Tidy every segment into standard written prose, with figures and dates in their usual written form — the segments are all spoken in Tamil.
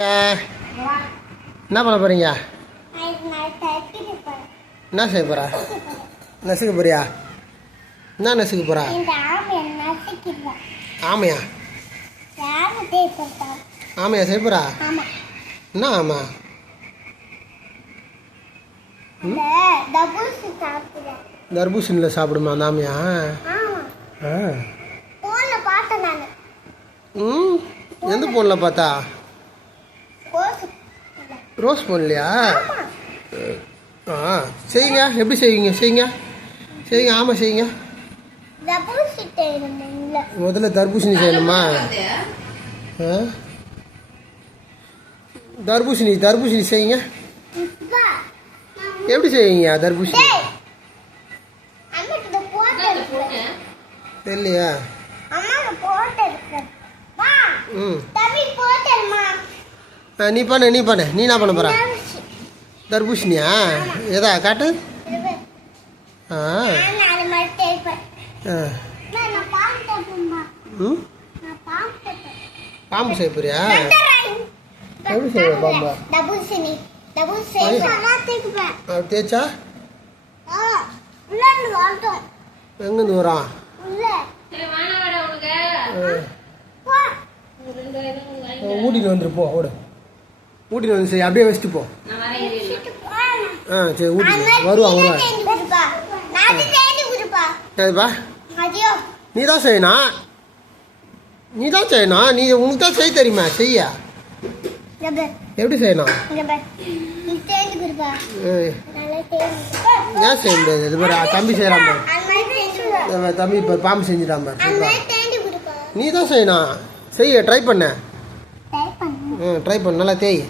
என்ன பண்ண போறீங்க? என்ன செய்ய போறா? நசுக்க போறியா? என்ன நசுக்க போறா? ஆமையா? ஆமையா செய்ய போறா? என்ன ஆமா? தர்பூசணியில் சாப்பிடுமா அந்த ஆமையா? எந்த போனில் பார்த்தா? ரோஸ் போன்லையா? செய்யுங்க. எப்படி செய்வீங்க? செய்யுங்க. ஆமாம் செய்யுங்க. முதல்ல தர்பூசணி செய்யணுமா? தர்பூசணி செய்யுங்க. எப்படி செய்வீங்க தர்பூசணி? தெரியலையா? நீ பண்ணு. நீ என்ன பண்ண போற? தர்பூசணியா? எதா காட்டு. பாம்பு செய்ய போறியா? எப்படி செய்ய பாம்பா? தேய்ச்சா எங்கேருந்து வரான்? ஊட்டிட்டு வந்துரு போ. ஊட்டிட்டு வந்து சரி அப்படியே வச்சுட்டு போ. சரி ஊட்டிட்டு வருவான். சரிப்பா, நீ தான் செய்யணும். நீ உனக்கு தான் செய்ய தெரியுமா? செய்ய எப்படி செய்யணும்? ஏன் செய்ய முடியாது? இது மாதிரி தம்பி செய்யறான் பாரு. தம்பி இப்போ பாம்பு செஞ்சிடான் பாரு. நீ தான் செய்யணும். ட்ரை பண்ண. நல்லா தேய்.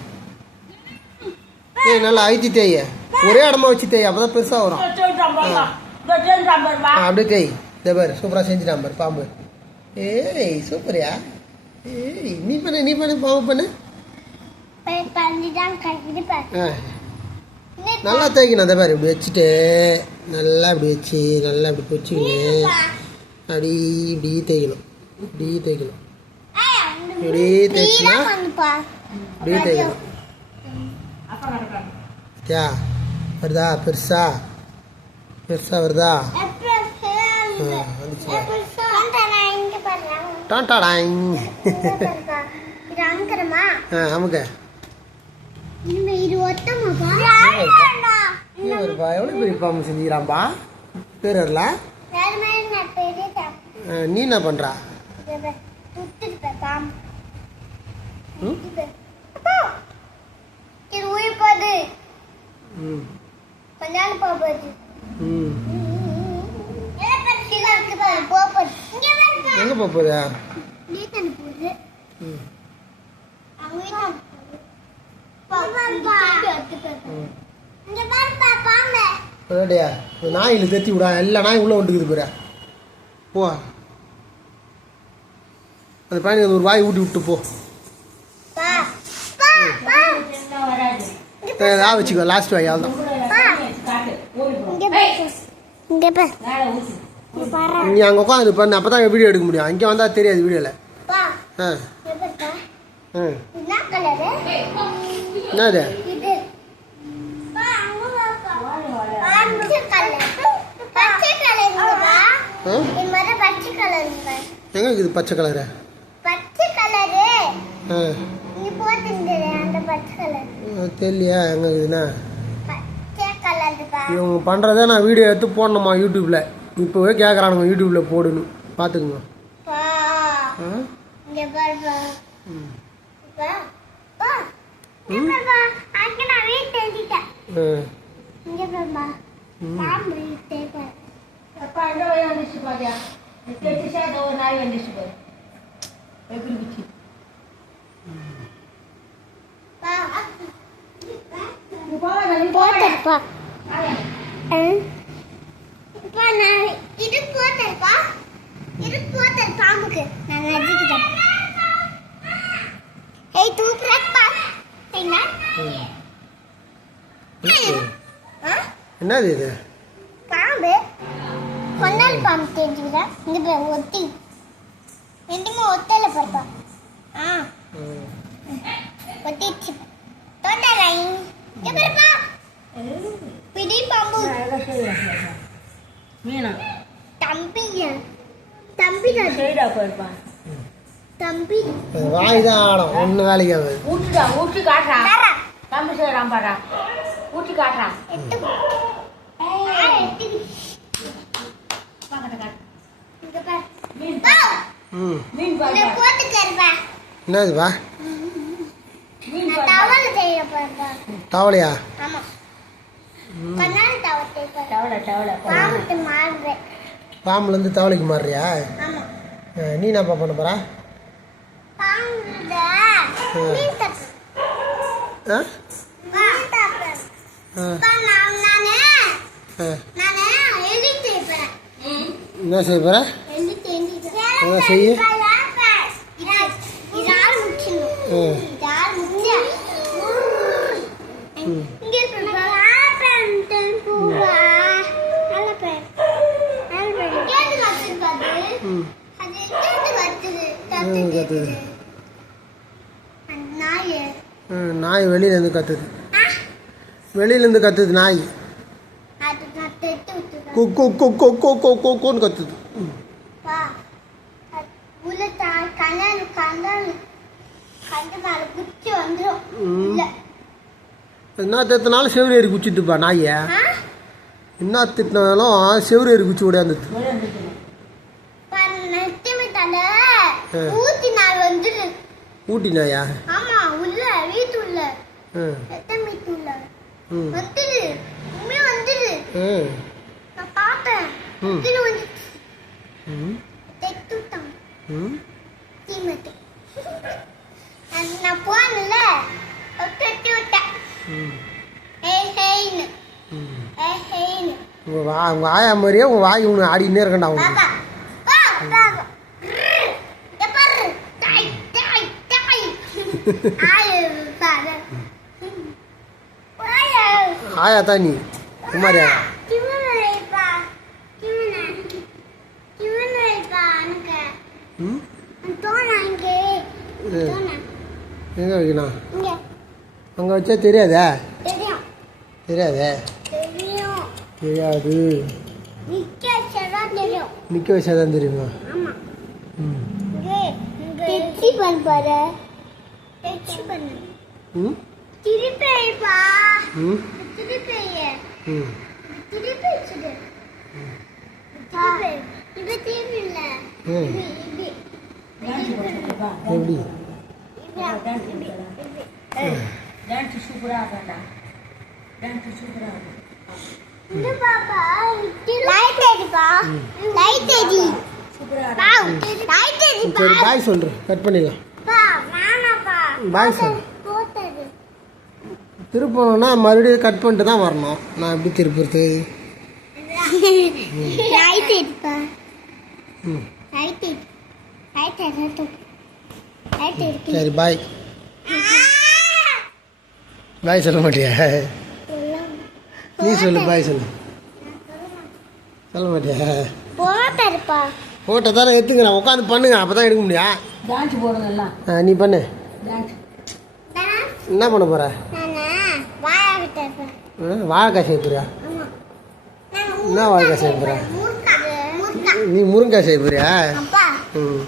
நல்லா அழுத்தி தேய். ஒரே இடமா வச்சு தேய். அப்பதான் பெருசா வரும். அப்படியே தேய். இதே பாரு சூப்பரா செஞ்சுட்டான் பாரு பாம்பு. ஏய் சூப்பரியா? ஏய் நீ பண்ணு பாம்பு பண்ணு. நல்லா தேய்க்கணும். அதே மாதிரி இப்படி வச்சுட்டு நல்லா இப்படி வச்சு நல்லா இப்படி பொச்சிக்கணும். இப்படி தேய்க்கணும். இப்படி தேய்ச்சினா இப்படி தேய்க்கணும். வருதா? பெருசா வருதா? அமுக்க எவ்வளோ பெரிய பாம்பு செஞ்சுக்கிறான்பா. பேர் வரல. நீ என்ன பண்றா? எங்க போகுது? நாயில் தெத்தி விடா. எல்லா நாயும் உள்ள வந்துக்குது போற. போ அந்த பையனுக்கு ஒரு வாய் ஊட்டி விட்டு போ. வச்சுக்கோ லாஸ்ட் வாய். அவ்வளோதான். நீ அங்கே உட்காந்து பண்ணு. அப்போ தான் வீடியோ எடுக்க முடியும். அங்கே வந்தால் தெரியாது வீடியோவில். என்னது? எங்க இருக்குது பச்சை கலரு? தெரியலையா எங்க இருக்குதுன்னா? இவங்க பண்றதே நான் வீடியோ எடுத்து போடணுமா யூடியூப்ல. இப்போவே கேட்குறானுங்க யூடியூப்ல போடணும். பார்த்துக்குங்க. என்னது இது? பாம்பு. கொண்டால் பாம்பு தெரிஞ்சுக்கிறா. இந்த ஒத்தி ரெண்டுமே ஒத்தையில பார்த்தா. கொட்டிச்சு தொண்டலை எப்பறப்பா பிடி பாம்பு மீனா தம்பி சரிடா போயிருப்பா தம்பி வாய் தான் ஆடும் ஒன்றும் வேலைக்கு ஆகாது. ஊற்றி காட்டுறா தம்பி செய்யறான் பாடா ஊற்றி காட்டுறா ம் மீன் என்னதுப்பா தவளை செய்ய போறப்பா தவளையா? ஆமா கண்ணாடி தவளை தவளை பாம்புக்கு மாறுறேன் பாம்புலேருந்து தவளைக்கு மாறுறியா? ஆமா நீ என்னப்பா பண்ண போற? பாம்புல மீன் தப்பு ஆ மீன் தப்பு ஆ நானே ஆ எழுதி செய்யறேன் என்ன செய்ய போற? என்ன செய்ய? கத்துது. நாய் வெளியிலேருந்து கத்துது. வெளியிலேருந்து கத்துது நாய். கொக்கோன்னு கத்துது. என்ன திட்டினாலும் செவ்வறு ஏறி குச்சிட்டுப்பா நாயை. என்ன திட்டினாலும் செவ்வறு ஏறி குச்சி ஓடியாந்துது. ஊட்டி நாயா? ஆமா உள்ள வீட்டு உள்ள வந்துரு உண்மையா வந்துரு நான் பார்த்தேன் கீழே வந்து தெத்துட்டான் தீமத்து நான் போனல தொட்டு விட்டேன் ஹேய்னு ஹேய்னு உங்க ஆயா மாதிரியே உங்க வாய் ஒன்று ஆடினே இருக்கண்டா அவங்க. பாப்பா பாப்பா எப்பர் டாய் டாய் டாய் ஆயா தான் நீ குமாரியா? எங்கே வைக்கணும்? அங்கே வச்சா தெரியாதா? தெரியாதே. தெரியாது. நிற்க வச்சா தான் தெரியுமா? ம் ம் திருப்பேப்பா ம் திருப்பேயே ம் திருப்பே சுடு திருப்பே இது திருப்பில்ல இது எப்படி? டான்ஸ் சூப்பரா ஆடுறா டான்ஸ் சூப்பரா ஆடுறா இந்த பாப்பா லைட் எடிப்பா லைட் எடி சூப்பரா பா லைட் எடிப்பா சரி பாய் சொல்கிறேன். கட் பண்ணிடலாம். பா நானாப்பா பாய் சொல்லு. போட்டது திருப்பணும்னா மறுபடியும் கட் பண்ணிட்டு தான் வரணும். நான் எப்படி திருப்புறது? லைட் எடிப்பா ம் லைட் எடி லைட் எடி லைட் எடி சரி பாய். பாய் சொல்ல மாட்டியா? நீ சொல்லு பாய் சொல்லு. சொல்ல மாட்டியா? போட்டதுப்பா ஃபோட்டோ தானே எடுத்துக்கிறேன். உட்காந்து பண்ணுங்க, அப்போ தான் எடுக்க முடியும். டான்ஸ் போடுங்கலாம் நீ பண்ணு. டான்ஸ் என்ன பண்ண போகிற? வாழைக்காய் செய்ய போறியா? என்ன வாழைக்காய் செய்ய போகிற? நீ முருங்காய் செய்ய போறியா? ம்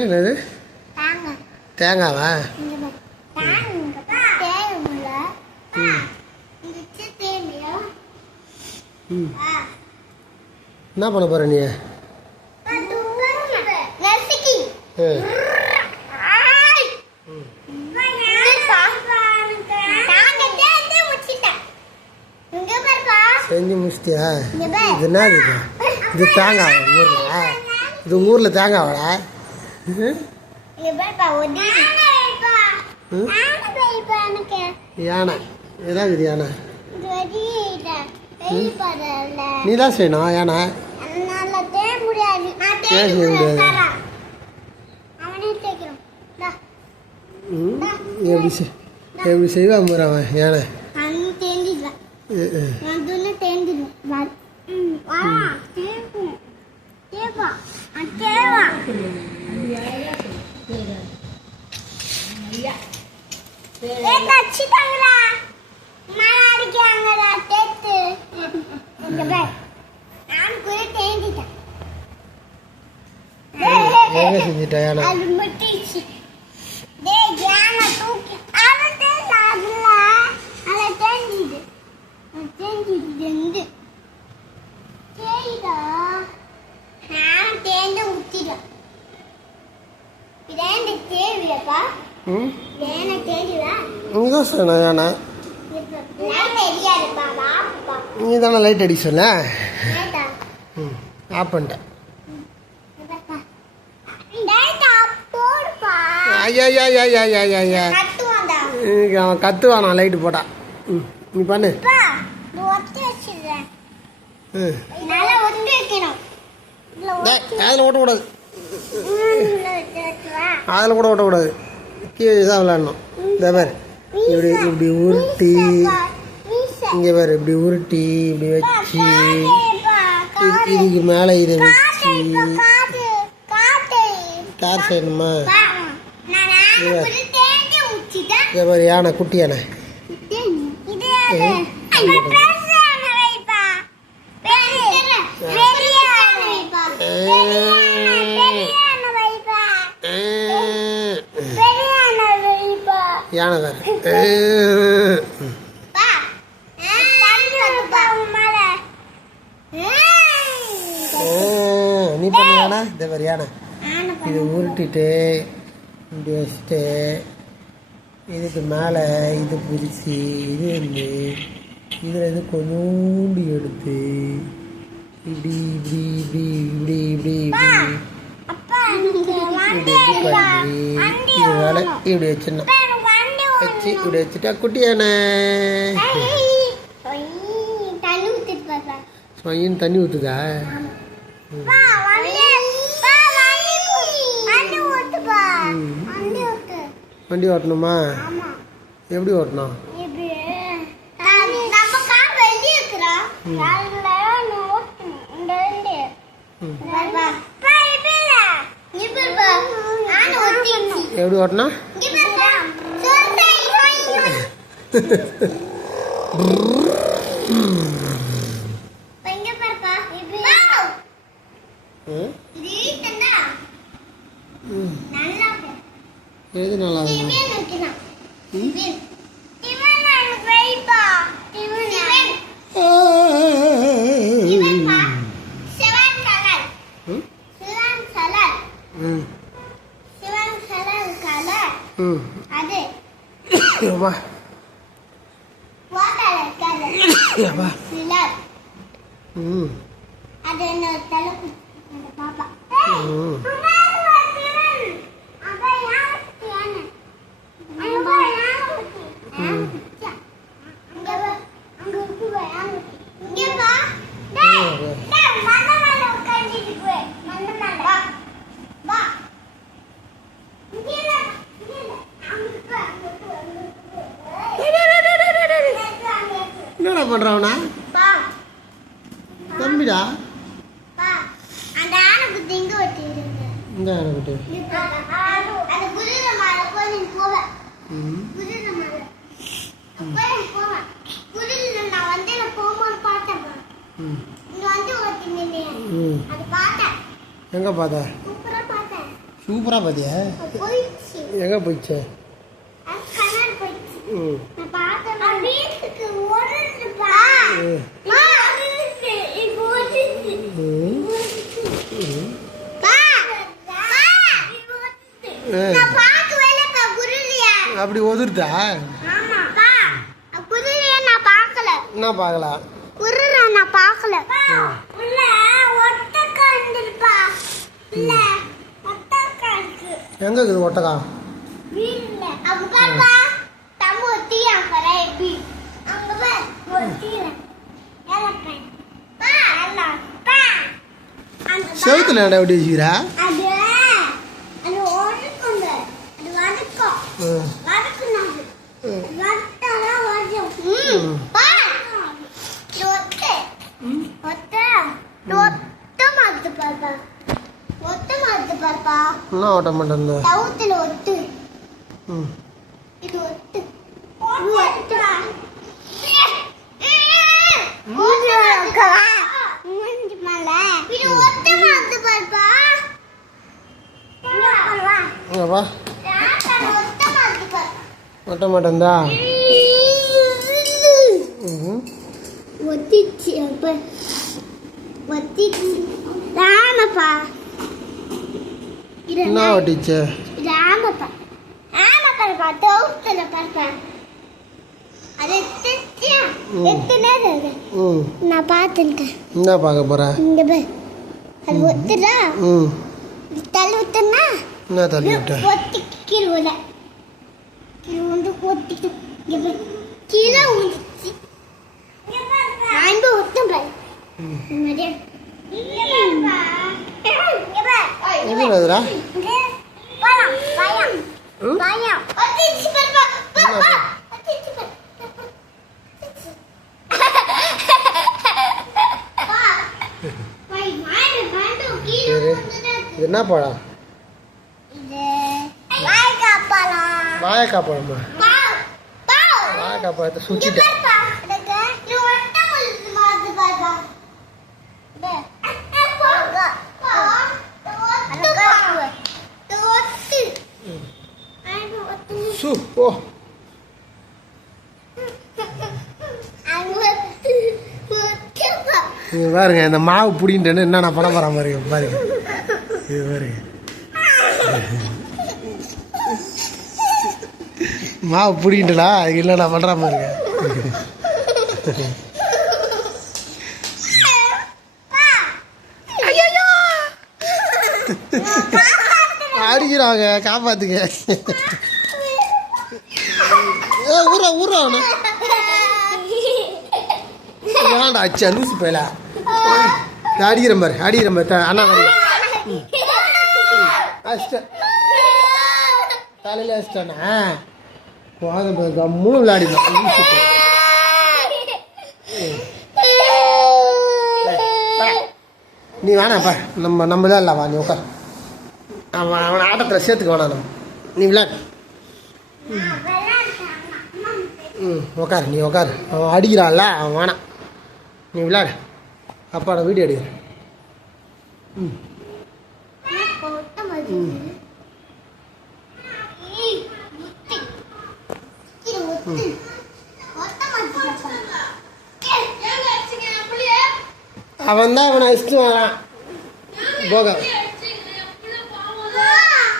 என்னது? தேங்காவா? ம் என்ன பண்ண போகிற நீ? செஞ்சு முடிச்சிட்டியா? இது என்ன இது? இது தேங்காவா ஊரில்? இது ஊரில் தேங்காவாடா? யானை ஏதாவது யானை நீ தான் செய்யணும். யானை ஏன் செய்ய முடியாது? எப்படி செய்வான் போகிற அவன் யானை? ஐயா தச்சிட்டாங்களா மழை அடிக்காங்கடா தேத்து இங்க பாரு நான் கூட தேந்திட்டேன் எங்க செஞ்சிட்டா யானை அது முட்டிச்சு டேய் யானை தூக்கி அவன் தேடல அத தேந்திது தேந்திது தேய்டா நான் தேந்த முட்டிடும் இதேண்ட தேவியப்பா யானை தேடிவா நீ தான் சொன்ன யானை லைட் எரியாதுப்பா வாப்பா நீ தானே லைட் அடி சொன்ன லைட்டா ஆஃப் பண்ணிட்டேன் லைட்டா போடுப்பா ஐயா ஐயா ஐயா ஐயா ஐயா ஐயா கட்டுவான்டா அவன் கத்துவானா லைட்டு போட்டா நீ பண்ணு அப்பா இது ஒட்டி வச்சிடுறேன் ம் நல்லா ஒட்டி வைக்கணும் இல்ல அதில் ஓட்டக்கூடாது வச்சுவா அதில் கூட ஓட்டக்கூடாது கீழே தான் விளாடணும் இந்த பேர் இப்படி இப்படி உருட்டி இங்கே பேர் இப்படி உருட்டி இப்படி வச்சு இதுக்கு மேலே இதை வச்சு கார் செய்யணுமா இதே மாதிரி யானை குட்டி யானை யானை வேறு நீ பண்ண யானை இந்த மாதிரி யானை இது உருட்டிட்டு இப்படி வச்சுட்டு இதுக்கு மேலே இது பிரித்து இது வந்து இதில் இது கொஞ்சோண்டு எடுத்து இப்படி இப்படி இப்படி இப்படி இப்படி இப்படி இப்படி பண்ணி இது மேலே இப்படி வச்சிடணும் வச்சு இப்படி வச்சுட்டா குட்டி யானை ஸ்மையின்னு தண்ணி ஊற்றுதா வண்டி ஓட்டணுமா எப்படி ஓட்டணும் எப்படி ஓட்டணும் எது நல்லா என்னடா பண்றவனா தம்பிடா இந்த ஆனைக்குட்டி எங்க பார்த்த சூப்பரா பார்த்தியா எங்க போயிடுச்சு அப்படி ஒதுருதா என்ன பார்க்கலாம் நான் பார்க்கல எங்க இருக்குது ஒட்டகா செவுத்துல ஏன்டா எப்படி வச்சுக்கிறா என்ன ஓட்ட மாட்டேன் இது ஒத்து ஒத்து மூஞ்சி ஓகவா மூஞ்சி மேல இது ஒத்து வந்து பாப்பா வா இங்க வா ஒத்து வந்து பாப்பா ஒட்ட மாட்டேன்தா ஒத்திச்சு அப்ப ஒத்திச்சு ராமப்பா என்ன ஒட்டிச்சு ராமப்பா ஆமாப்பா தோத்துல பாப்பா அது எத்தனை நான் பார்த்துருக்கேன் என்ன பார்க்க போற இங்க பாரு அது ஒத்துடா தள்ளி விட்டுனா என்ன தள்ளி விட்ட ஒத்தி கீழே விட கீழே வந்து ஒத்திட்டு இங்க பாரு கீழே விழுந்துச்சு நான் இங்க ஒத்தும் பாரு இது என்னதுடா இது என்ன பழம் வாழைக்காய் பழமா வாழைக்காய் பழத்தை சுச்சிட்டேன் ஓ இது பாருங்க இந்த மாவு புடின்ட்டு என்ன நான் பண்ண போகிறேன் பாருங்க பாருங்க இது பாருங்க மாவு புடின்ட்டுடா அதுக்கு இல்லை நான் பண்ணுற பாருங்க அடிக்கிறாங்க காப்பாத்துங்க ஊரா ஊரா வேண்டா அச்சா லூசு போயில அடிக்கிறேன் பாரு அண்ணா அடிச்சிட்டேன் தலையில் அடிச்சிட்டானா கம்முன்னு விளையாடிதான் லூசு போய் நீ வேணாப்பா நம்ம விளையாடலாம் வா நீ உட்கார் அவன் ஆட்டத்தில் சேர்த்துக்க வேணாம் நம்ம நீ விளையாடு உக்கார் நீ உக்கார் அவன் அடிக்கிறான்ல அவன் வேணாம் நீ விளையாடு அப்பா நான் வீடியோ எடுக்கிறேன் அவன் தான் அவனை அடிச்சுட்டு வரான் போக